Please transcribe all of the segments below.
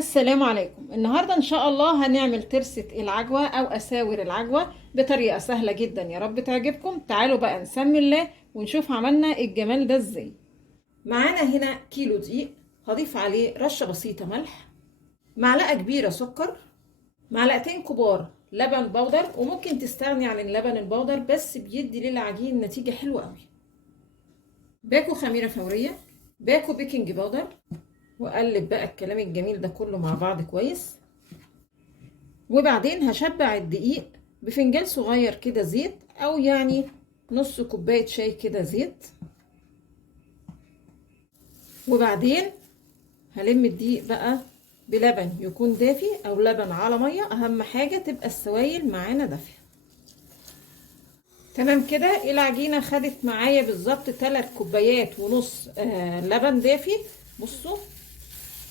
السلام عليكم. النهاردة إن شاء الله هنعمل ترسة العجوة أو أساور العجوة بطريقة سهلة جدا، يا رب تعجبكم. تعالوا بقى نسمي الله ونشوف عملنا الجمال ده إزاي. معانا هنا كيلو دقيق، هضيف عليه رشة بسيطة ملح، معلقة كبيرة سكر، معلقتين كبار لبن بودر، وممكن تستغني عن اللبن البودر بس بيدي للعجين نتيجة حلوة قوي. باكو خميرة فورية، باكو بيكنج باودر، واقلب بقى الكلام الجميل ده كله مع بعض كويس. وبعدين هشبع الدقيق بفنجان صغير كده زيت، او يعني نص كوبايه شاي كده زيت. وبعدين هلم الدقيق بقى بلبن يكون دافي او لبن على ميه، اهم حاجه تبقى السوائل معانا دافيه. تمام كده. العجينه خدت معايا بالظبط 3 كوبايات ونص لبن دافي. بصوا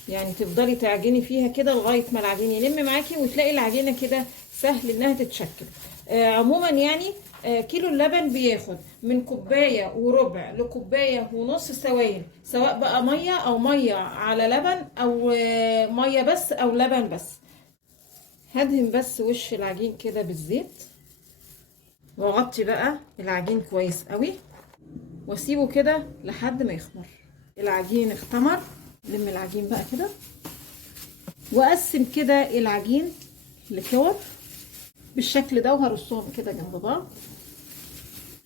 يعني تفضلي تعجني فيها كده لغايه ما العجين يلم معاكي وتلاقي العجينه كده سهل انها تتشكل. عموما يعني كيلو اللبن بياخد من كوبايه وربع لكوبايه ونص سوائل، سواء بقى ميه او ميه على لبن او ميه بس او لبن بس. هدهن بس وش العجين كده بالزيت، واغطي بقى العجين كويس قوي واسيبه كده لحد ما يخمر. العجين اختمر، لم العجين بقى كده واقسم كده العجين لكور بالشكل ده وهرصهم كده جنب بعض.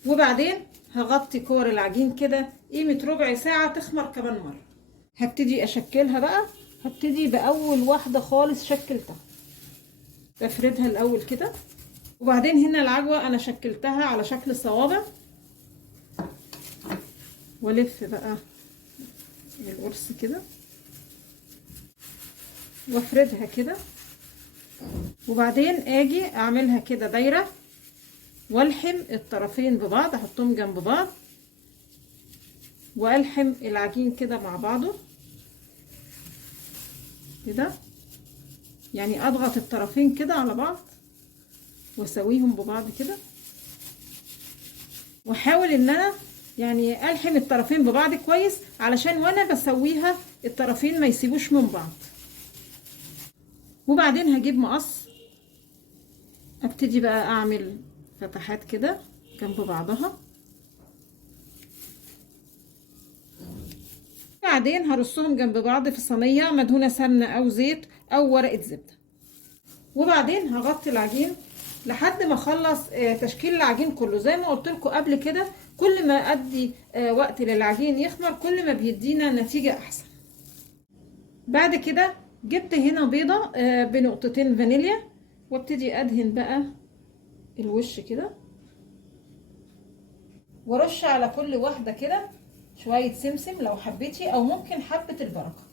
وبعدين هغطي كور العجين كده قيمة ربع ساعة تخمر كمان مرة. هبتدي اشكلها بقى. هبتدي باول واحدة خالص شكلتها، بفردها الاول كده. وبعدين هنا العجوة انا شكلتها على شكل صوابع، والف بقى القرص كده وافردها كده. وبعدين اجي اعملها كده دايره والحم الطرفين ببعض، احطهم جنب بعض والحم العجين كده مع بعضه كده، يعني اضغط الطرفين كده على بعض واسويهم ببعض كده، واحاول ان انا يعني الحم الطرفين ببعض كويس علشان وانا بسويها الطرفين ما يسيبوش من بعض. وبعدين هجيب مقص، ابتدي بقى اعمل فتحات كده جنب بعضها. بعدين هرصهم جنب بعض في صينيه مدهونه سمنه او زيت او ورقه زبده. وبعدين هغطي العجين لحد ما اخلص تشكيل العجين كله. زي ما قلت لكم قبل كده، كل ما ادي وقت للعجين يخمر كل ما بيدينا نتيجه احسن. بعد كده جبت هنا بيضه بنقطتين فانيليا، وابتدي ادهن بقى الوش كده، ورش على كل واحده كده شويه سمسم لو حبيتي، او ممكن حبه البركه.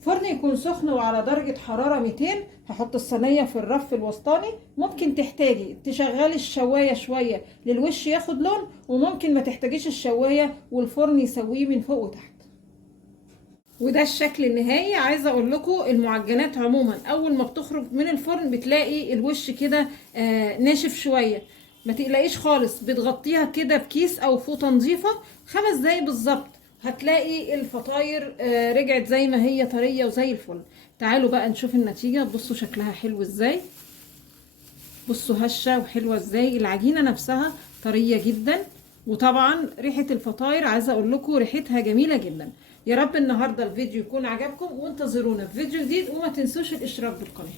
فرن يكون سخن وعلى درجه حراره 200. هحط الصينيه في الرف الوسطاني. ممكن تحتاجي تشغلي الشوايه شويه للوش ياخد لون، وممكن ما تحتاجيش الشوايه والفرن يسويه من فوق وتحت. وده الشكل النهائي. عايزه اقول لكم المعجنات عموما اول ما بتخرج من الفرن بتلاقي الوش كده ناشف شويه. ما تقلقيش خالص، بتغطيها كده بكيس او فوطه نظيفه 5 دقايق بالظبط هتلاقي الفطاير رجعت زي ما هي طريه وزي الفل. تعالوا بقى نشوف النتيجه. بصوا شكلها حلو ازاي، بصوا هشه وحلوه ازاي. العجينه نفسها طريه جدا، وطبعا ريحه الفطاير عايزه اقول لكم ريحتها جميله جدا. يا رب النهارده الفيديو يكون عجبكم، وانتظرونا في فيديو جديد، وما تنسوش الاشتراك بالقناه.